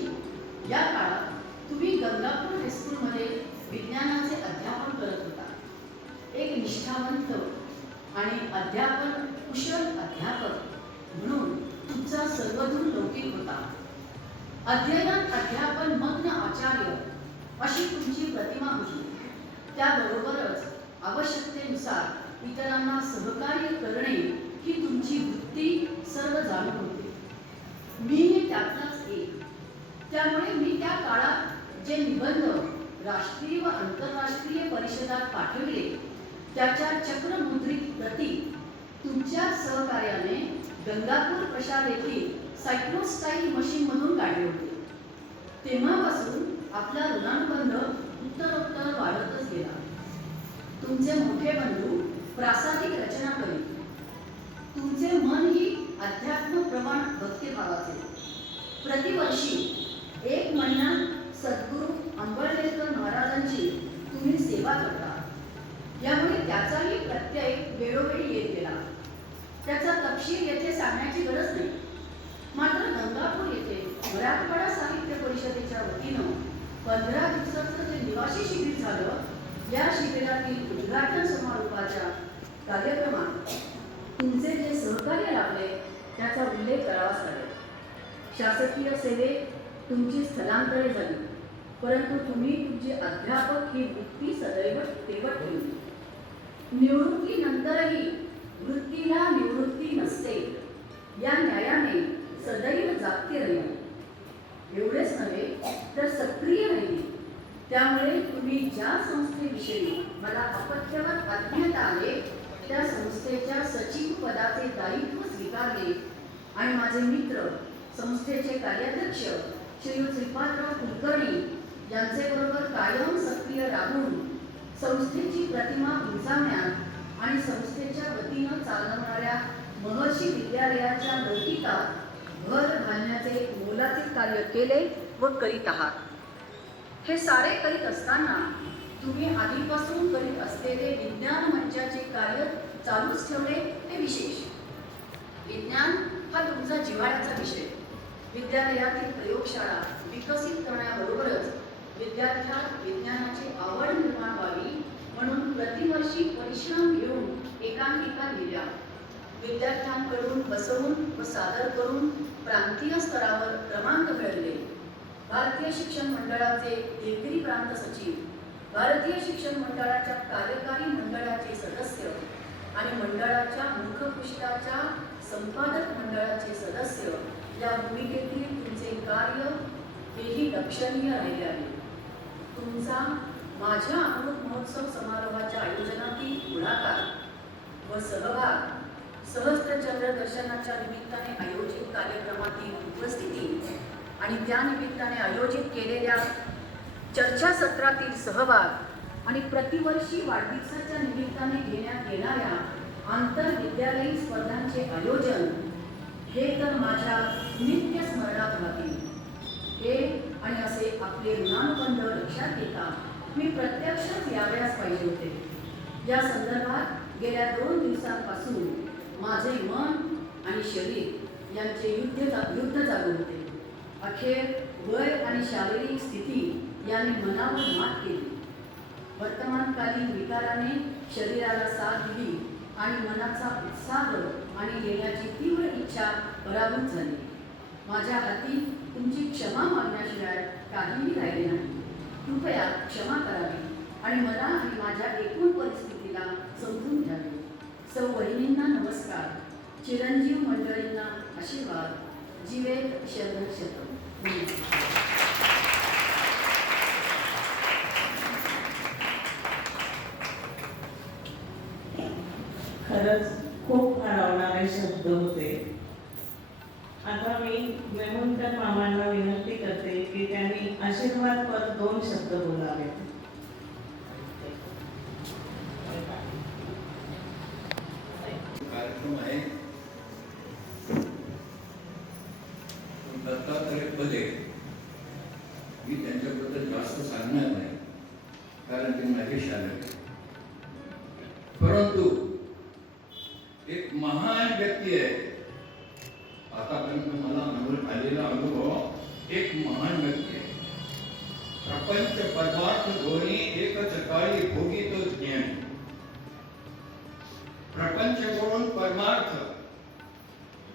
या काळात तुम्ही गंगापूर हायस्कूलमध्ये विज्ञानाचे अध्यापन करत होता. एक निष्ठावंत आणि अध्यापन कुशल अध्यापक म्हणून तुमचा सर्वदूर लौकिक होता. अध्ययनात अध्यापन मग्न आचार्य अशी तुमची प्रतिमा होती. त्याबरोबरच आवश्यकतेनुसार इतरांना सहकार्य करणे ही तुमची वृत्ती सर्व जाणून होती. मी त्यातलाच एक. त्यामुळे मी त्या काळात जे निबंध राष्ट्रीय व आंतरराष्ट्रीय परिषदात पाठविले त्याच्या चक्रमुद्रित प्रती तुमच्या सहकार्याने गंगापूर प्रसाद येथील सायक्लोस्टाईल मशीनमधून काढले होते. तेव्हापासून आपला ऋणानुबंध उत्तरोत्तर वाढतच गेला. तुमचे मोठे बंधू प्रासादिक रचना करीत. तुमचे मनही अध्यात्म प्रमाण भक्तिभावाचे. प्रतिवर्षी 1 महिना सद्गुरू अंबळनेरकर महाराजांची तुम्ही सेवा करता. यामुळे त्याचाही प्रत्यय वेळोवेळी येत गेला. त्याचा तपशील येथे सांगण्याची गरज नाही. मात्र गंगापूर येथे मराठवाडा साहित्य परिषदेच्या वतीनं 15 दिवसाचं जे निवासी शिबिर झालं, या शिबिरातील उद्घाटन समारोपाच्या कार्यक्रमात तुमचे जे सहकार्य लाभले त्याचा उल्लेख करावाच लागेल. शासकीय सेवेत तुमची स्थलांतरे झाली, परंतु तुम्ही तुमचे अध्यापक ही वृत्ती सदैव तेवत ठेवली. निवृत्तीनंतरही वृत्तीला निवृत्ती नसते या न्यायाने सदैव जागते राहिली. एवढेच नव्हे तर सक्रिय राहिली. त्यामुळे तुम्ही ज्या संस्थेविषयी मला अपत्यवत अज्ञात आले त्या संस्थेच्या सचिव पदाचे दायित्व स्वीकारले आणि माझे मित्र संस्थेचे कार्याध्यक्ष श्रीयुत श्रीपादराव कुलकर्णी यांचे बरोबर कायम सक्रिय राहून संस्थेची प्रतिमा उंचावण्यात आणि संस्थेच्या वतीनं चालवणाऱ्या महर्षी विद्यालयाच्या लौकिकात भर घालण्याचे मोलाचे कार्य केले व करीत आहात. हे सारे करीत असताना तुम्ही आधीपासून करीत असलेले विज्ञान मंचाचे कार्य चालूच ठेवले ते विशेष. विज्ञान हा तुमचा जिव्हाळ्याचा विषय. विद्यालयातील प्रयोगशाळा विकसित करण्याबरोबरच विद्यार्थ्यात विज्ञानाची आवड निर्माण व्हावी म्हणून प्रतिवर्षी परिश्रम घेऊन एकांकिका लिहिल्या. विद्यार्थ्यांकडून बसवून व सादर करून प्रांतीय स्तरावर क्रमांक मिळवले. भारतीय शिक्षण मंडळाचे देवगिरी प्रांत सचिव, भारतीय शिक्षण मंडळाच्या कार्यकारी मंडळाचे सदस्य आणि मंडळाच्या मुखपृष्ठाच्या संपादक मंडळाचे सदस्य या भूमिकेतील तुमचे कार्य हेही लक्षणीय राहिले आहे. तुमचा माझ्या अमृत महोत्सव समारोहाच्या आयोजनातील पुढाकार व सहभाग, सहस्त्रचंद्र दर्शनाच्या निमित्ताने आयोजित कार्यक्रमातील उपस्थिती आणि त्या निमित्ताने आयोजित केलेल्या चर्चासत्रातील सहभाग आणि प्रतिवर्षी वाढदिवसाच्या निमित्ताने घेण्यात येणाऱ्या आंतरविद्यालयीन स्पर्धांचे आयोजन हे तर माझ्या नित्य स्मरणात राहतील. हे आणि असे आपले ऋणानुबंध लक्षात घेता मी प्रत्यक्षच यावयास पाहिजे होते. या संदर्भात गेल्या 2 दिवसांपासून माझे मन आणि शरीर यांचे युद्ध चालू होते. अखेर वय आणि शारीरिक स्थिती याने मनावर मात केली. वर्तमानकालीन विकाराने शरीराला साथ दिली आणि मनाचा उत्साह आणि येण्याची तीव्र इच्छा पराभूत झाली. माझ्या हाती तुमची क्षमा मागण्याशिवाय काहीही राहिले नाही. कृपया क्षमा करावी आणि मला आणि माझ्या एकूण परिस्थितीला समजून घ्यावे. सौ वहिनींना नमस्कार. चिरंजीव मंडळींना आशीर्वाद. जीवेत शतशत. खरंच खूप भारावणारे शब्द होते. आता मी मेहुणकर मामांना विनंती करते की त्यांनी आशीर्वादपर 2 शब्द बोलावेत. कार्यक्रम आहे दत्तात्रय पदे मी त्यांच्याबद्दल जास्त सांगणार नाही कारण ते माझे शालेय, परंतु एक महान व्यक्ती आहे. आतापर्यंत मला अनुभव आलेला अनुभव एक महान व्यक्ती आहे. प्रपंच परमार्थ दोन्ही एकच काळी भोगी तो ज्ञान. प्रपंच करून परमार्थ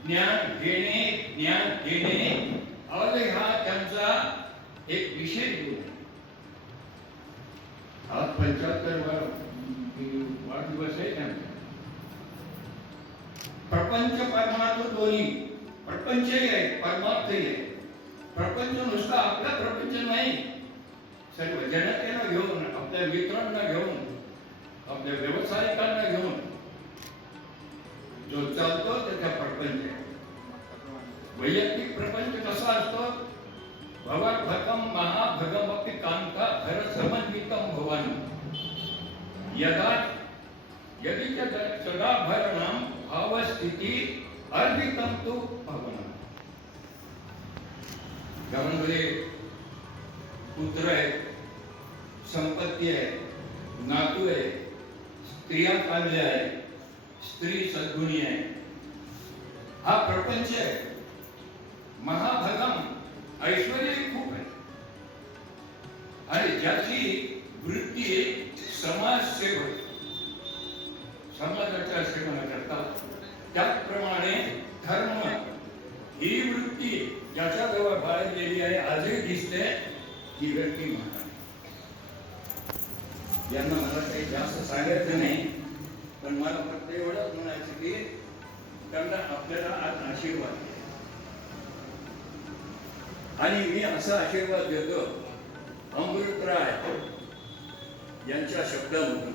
ज्ञान घेणे ज्ञान देणे आज हा त्यांचा एक विशेष गुण आहे. आज 75 वाढदिवस आहे त्यांचा. प्रपंच परमार्थ दोन्ही, प्रपंचही आहे परमार्थही आहे. प्रपंच नुसता आपला प्रपंच नाही, सर्व जनतेला घेऊन, आपल्या मित्रांना घेऊन, आपल्या व्यावसायिकांना घेऊन जो चालतो त्याचा प्रपंच आहे. वैयक्तिक प्रपंच कसा असतो? भवद्भगम महाभगमपि कांता धर समन्वितम भवन यदा यदि सदाभरणम भावस्थिती अर्पितम तु भवनम. घरामध्ये पुत्र आहे, संपत्ती आहे, नातू आहे, स्त्रिया चांगल्या आहे, स्त्री सद्गुणी आहे, हा प्रपंच आहे. महाभगम ऐश्वर्य खूप आहे आणि ज्याची वृत्ती समाजसेवक, समाजाच्या सेवना करतात, त्याचप्रमाणे धर्म ही वृत्ती ज्याच्याजवळ बाळगलेली आहे, आजही दिसते, ही व्यक्ती महान. यांना मला काही जास्त सांगायचं नाही, पण मला फक्त एवढंच म्हणायचं की त्यांना आपल्याला आज आशीर्वाद द्या. आणि मी असा आशीर्वाद देतो अमृतराय यांच्या शब्दामधून.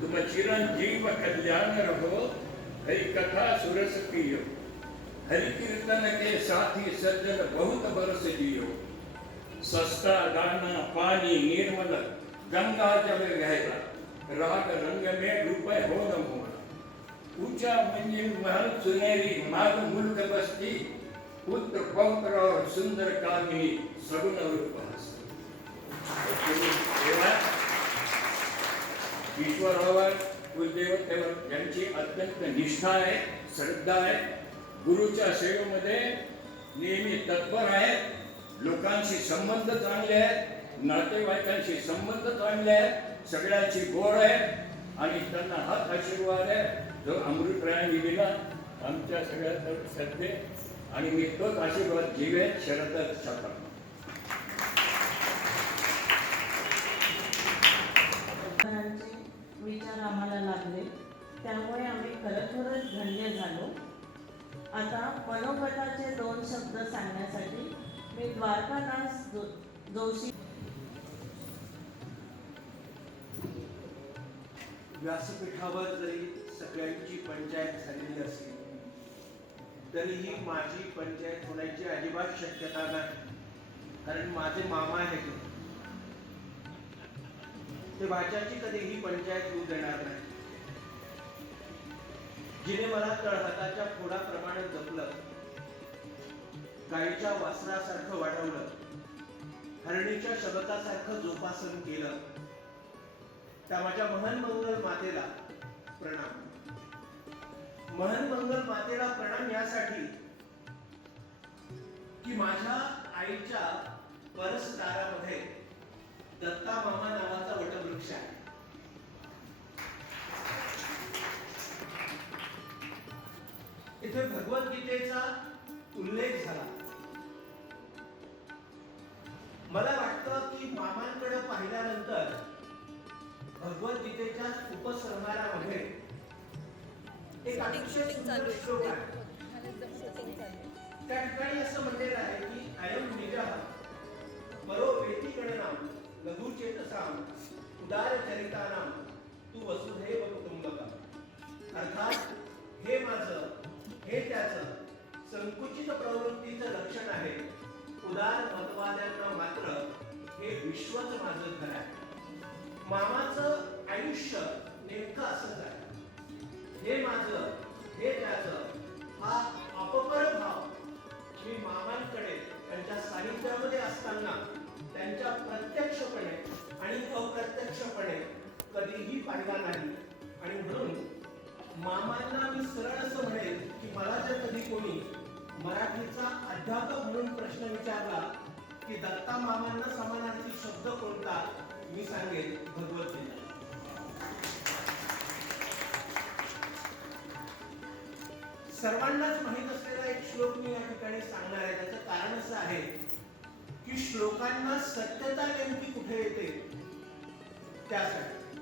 तुम चिरंजीव कल्याण रहो, हरि कथा सुरस पियो, हरि कीर्तन के साथी सज्जन बहुत बरस जियो. सस्ता दाना पानी निर्मल गंगा जल गहरा, राग रंग में डूबे हो न मोरा. ऊंचा मंजिल महल सुनहरी माग मुल्क बस्ती, पुत्र पौत्र और सुंदर कामिनी सगुन रूपहस. ईश्वरावर कुलदेवतेवर यांची अत्यंत निष्ठा आहे, श्रद्धा आहे. गुरुच्या सेवेमध्ये नेहमी तत्पर आहेत. लोकांशी संबंध चांगले आहेत, नातेवाईकांशी संबंध चांगले आहेत, सगळ्यांची गोड आहे. आणि त्यांना हाच आशीर्वाद आहे जो अमृतरायांनी दिला आमच्या सगळ्या सत्य. आणि मी तोच आशीर्वाद जीवे शरद छापा. विचार आम्हाला लागले, त्यामुळे आम्ही खरोखरच धन्य झालो. आता मनोगताचे 2 शब्द सांगण्यासाठी मी द्वारकादास जोशी. व्यासपीठावर जरी सगळ्यांची पंचायत झालेली असली तरीही माझी पंचायत होण्याची अजिबात शक्यता नाही. कारण माझे मामा आहेत, ते भाच्याची कधीही पंचायत होऊ देणार नाही. जिने मला तळहाताच्या फोडाप्रमाणे जपलं, गायीच्या वासरासारखं वाढवलं, हरणीच्या शबकासारखं जोपासन केलं, त्या माझ्या महन मंगल मातेला प्रणाम. महन मंगल मातेला प्रणाम यासाठी की माझ्या आईच्या परसदारामध्ये दत्ता मामा नावाचा वटवृक्ष आहे. इथे भगवद्गीतेचा उल्लेख झाला. मला वाटतं की मामांकडे पाहिल्यानंतर भगवद्गीतेच्या उपसंहारामध्ये एक श्लोक आहे. त्या ठिकाणी असं म्हणलेलं आहे की अयम निजः परो वेति गणनाम लघुचेतसाम उदार चरितानाम तू वसुधैव कुटुंबकम. अर्थात हे माझं, हे त्याचं संकुचित प्रवृत्तीचं लक्षण आहे. उदार मतवाद्यांना मात्र हे विश्वच माझं घर आहे. मामाचं आयुष्य नेमकं असंच आहे. हे माझं, हे त्याचं हा अपपर भाव मी मामांकडे त्यांच्या सानिध्यामध्ये असताना त्यांच्या प्रत्यक्षपणे आणि अप्रत्यक्षपणे कधीही पाहिला नाही. आणि म्हणून मामांना मी सरळ असं म्हणेल की मला जर कधी कोणी मराठीचा अध्यापक म्हणून प्रश्न विचारला की दत्ता मामांना समानार्थी शब्द कोणता, मी सांगेन भगवद्गीता. सर्वांनाच माहित असलेला एक श्लोक मी या ठिकाणी सांगणार आहे. त्याचं कारण असं आहे की श्लोकांना सत्यता नेमकी कुठे येते त्यासाठी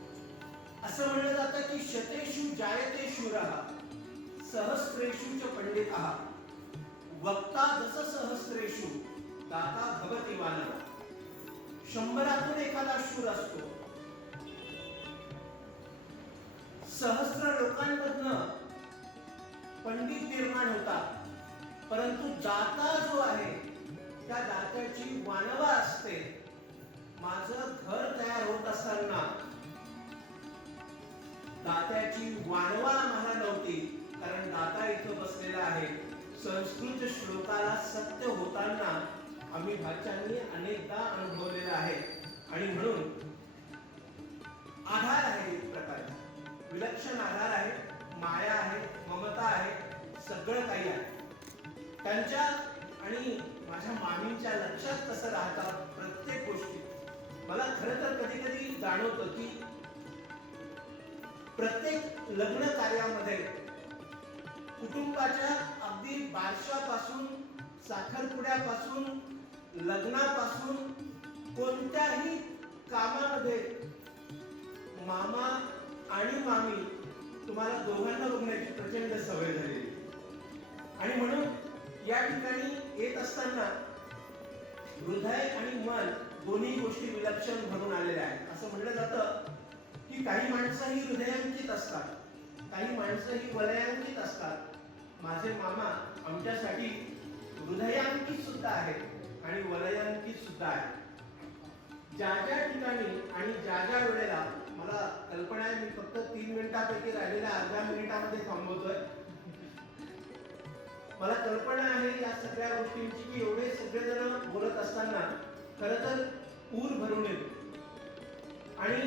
असं म्हणलं जातं की शतेषु जायते शूरः सहस्रेषु च पंडितः वक्ता दश सहस्रेषु दाता भवति मानव. 100 एखादा शूर असतो, सहस्र लोकांमधनं पंडित निर्माण होतात, परंतु दाता जो आहे त्या दात्याची वानवा असते. माझं घर तयार होत असताना दात्याची वानवा आम्हाला नव्हती, कारण दाता इथं बसलेला आहे. संस्कृत श्लोकाला सत्य होताना आम्ही भाच्यांनी अनेकदा अनुभवलेला आहे. आणि म्हणून आधार आहे, एक प्रकारचा विलक्षण आधार आहे, माया आहे, ममता आहे, सगळं काही आहे. त्यांच्या आणि माझ्या मामींच्या लक्षात कसं राहतात प्रत्येक गोष्टी. मला खरं तर कधी कधी जाणवतं की प्रत्येक लग्न कार्यामध्ये कुटुंबाच्या अगदी बारशापासून, साखरपुड्यापासून, लग्नापासून कोणत्याही कामामध्ये मामा आणि मामी तुम्हाला दोघांना बघण्याची प्रचंड सवय झाली. आणि म्हणून या ठिकाणी येत असताना हृदय आणि मन दोन्ही गोष्टी विलक्षण भरून आलेल्या आहेत. असं म्हटलं जातं की काही माणसं ही हृदयांकित असतात, काही माणसं ही वलयांकित असतात. माझे मामा आमच्यासाठी हृदयांकित सुद्धा आहेत आणि वलयांकित सुद्धा आहेत. ज्या ज्या ठिकाणी आणि ज्या ज्या वेळेला मला कल्पना आहे, मी फक्त 3 मिनिटांपैकी राहिलेल्या अर्ध्या मिनिटामध्ये थांबवतोय. मला कल्पना आहे या सगळ्या गोष्टींची की एवढे सगळेजण बोलत असताना खरं तर ऊर भरून येतो. आणि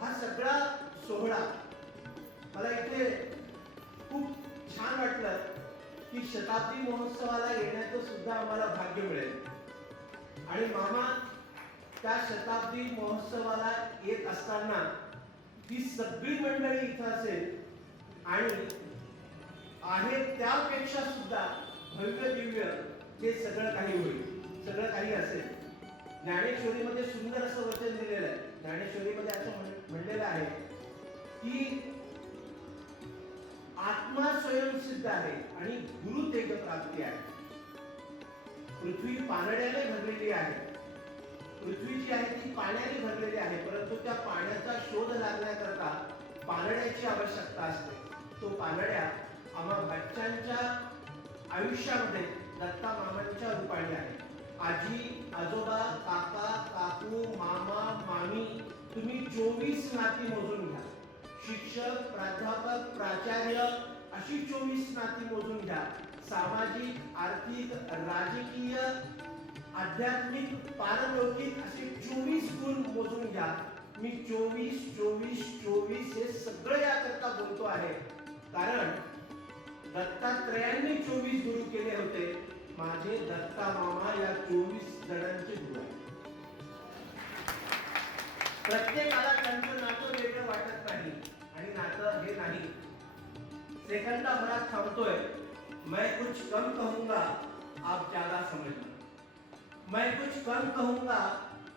हा सगळा सोहळा मला इथे खूप छान वाटलं की शताब्दी महोत्सवाला येण्याचं सुद्धा आम्हाला भाग्य मिळेल. आणि मामा त्या शताब्दी महोत्सवाला येत असताना ही सगळी मंडळी इथं असेल आणि आहे त्यापेक्षा सुद्धा भव्य दिव्य हे सगळं काही होईल, सगळं काही असेल. ज्ञानेश्वरीमध्ये सुंदर असं वचन दिलेलं आहे. ज्ञानेश्वरीमध्ये असं म्हणलेलं आहे की आत्मा स्वयंसिद्ध आहे आणि गुरु तेज प्राप्ती आहे. पृथ्वी पाण्याने भरलेली आहे, पृथ्वी जी आहे ती पाण्याने भरलेली आहे, परंतु त्या पाण्याचा शोध लागण्याकरता पानड्याची आवश्यकता असते. तो पानड्या आम्हा भाच्यांच्या आयुष्यामध्ये दत्ता मामांच्या रूपाने आहे. आजी, आजोबा, काका, काकू, मामा, मामी, तुम्ही 24 नाती मोजून घ्या. शिक्षक, प्राध्यापक, प्राचार्य अशी 24 नाती मोजून घ्या. सामाजिक, आर्थिक, राजकीय, आध्यात्मिक, पारलौकिक असे 24 गुण मोजून घ्या. मी 24, 24, 24 हे सगळं याकरता बोलतो आहे कारण दत्तात्रयांनी 24 गुरु केले होते. माझे दत्ता मामा या 24 जणांचे गुरु आहेत. प्रत्येकाला त्यांचं नातं वेगळं वाटत नाही आणि नातं हे नाही. सेकंदाभरात थांबतोय. मैं कुछ कम कहूंगा आप ज्यादा समझना, मैं कुछ कम कहूंगा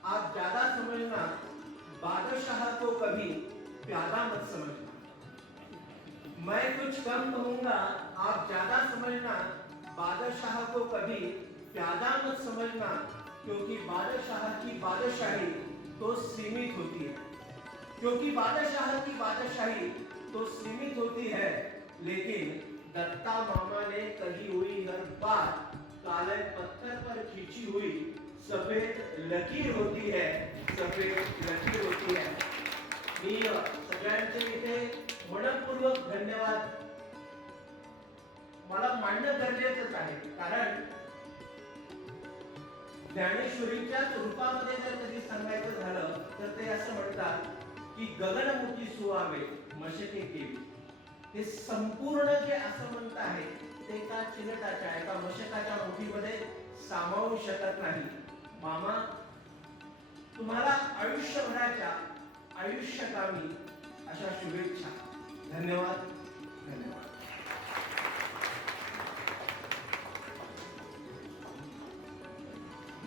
आप ज्यादा समझना, बादशाह को कभी प्यादा मत समझना. मैं कुछ कम कहूंगा आप ज्यादा समझना, बादशाह को कभी प्यादा मत समझना, क्योंकि बादशाह की बादशाही तो सीमित होती है, क्योंकि बादशाह की बादशाही तो सीमित होती है, लेकिन दत्ता मामा ने कही हुई हर बात काले पत्थर पर खींची हुई सफेद लकीर होती है, सफेद लकीर होती है. मी सगळ्यांचे इथे मनपूर्वक धन्यवाद मला मांडणं गरजेचंच आहे कारण ज्ञानेश्वरीच्याच रूपामध्ये जर कधी सांगायचं झालं तर ते असं म्हणतात की गगनमुखी सुवावे मशके केली. हे संपूर्ण जे असमंत आहे ते एका चिलटाच्या एका मशकाच्या मुठीमध्ये सामावू शकत नाही. मामा, तुम्हाला आयुष्यभराच्या आयुष्यकामी अशा शुभेच्छा. धन्यवाद. धन्यवाद.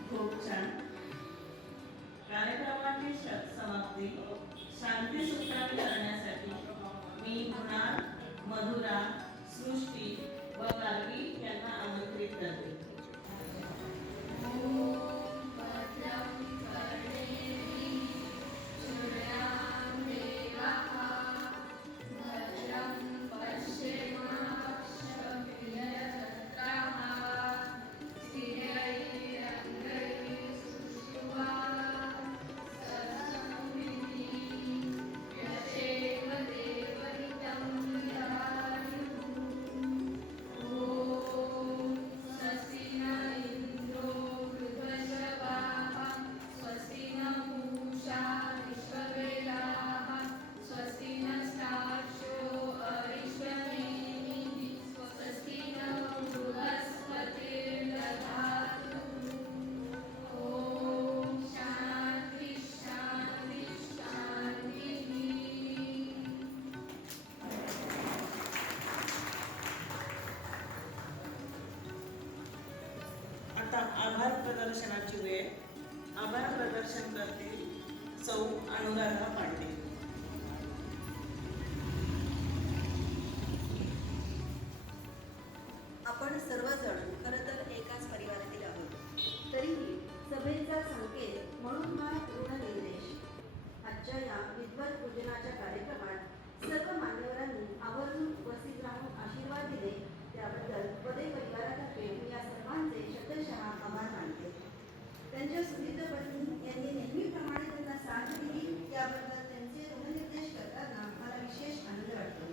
खूप छान. कार्यक्रमाची समाप्ती शांती सुखावी करण्यासाठी मी कुणाल, मधुरा, सृष्टी व गार्गी यांना आमंत्रित करते. आता आभार प्रदर्शनाची वेळ. आभार प्रदर्शन करतील सौ अनुराधा पांडे. आपण सर्वजण खरं तर एकाच परिवारातील आहोत. तरीही सभेचा संकेत म्हणून हा ऋणनिर्देश. आजच्या या विद्वत पूजनाच्या कार्यक्रमात सर्व मान्यवरांनी आवर्जून उपस्थित राहून आशीर्वाद दिले त्याबद्दल वदे परिवारातर्फे मी या सर्वांचे शतशः आभार मानते. त्यांच्या सुदीर्घ पत्नी यांनी नेहमीप्रमाणे त्यांना साथ दिली त्याबद्दल त्यांचे ऋणनिर्देश करताना मला विशेष आनंद वाटतो.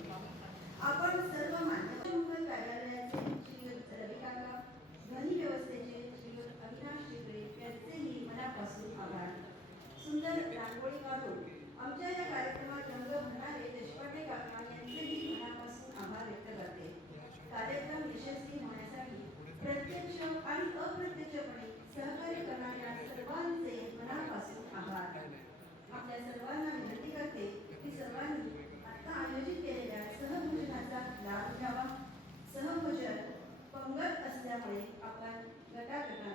आपण सर्व मान्यवर मुंबई कार्यालयाचे श्रीयुत रविकाका, ध्वनी व्यवस्थेचे श्रीयुत अविनाश शिगळे यांचेही मनापासून आभार. सुंदर रांगोळी काढून आमच्या या कार्यक्रमात रंग भरणारे देशपांडे काका यांचेही मनापासून आभार व्यक्त करते. कार्यक्रम यशस्वी होण्यासाठी प्रत्यक्ष आणि अप्रत्यक्षपणे सहकार्य करणाऱ्या सर्वांचे मनापासून आभार. आपल्या सर्वांना विनंती करते की सर्वांनी आता आयोजित केलेल्या सहभोजनाचा लाभ घ्यावा. सहभोजन पंगत असल्यामुळे आपण गटागटाने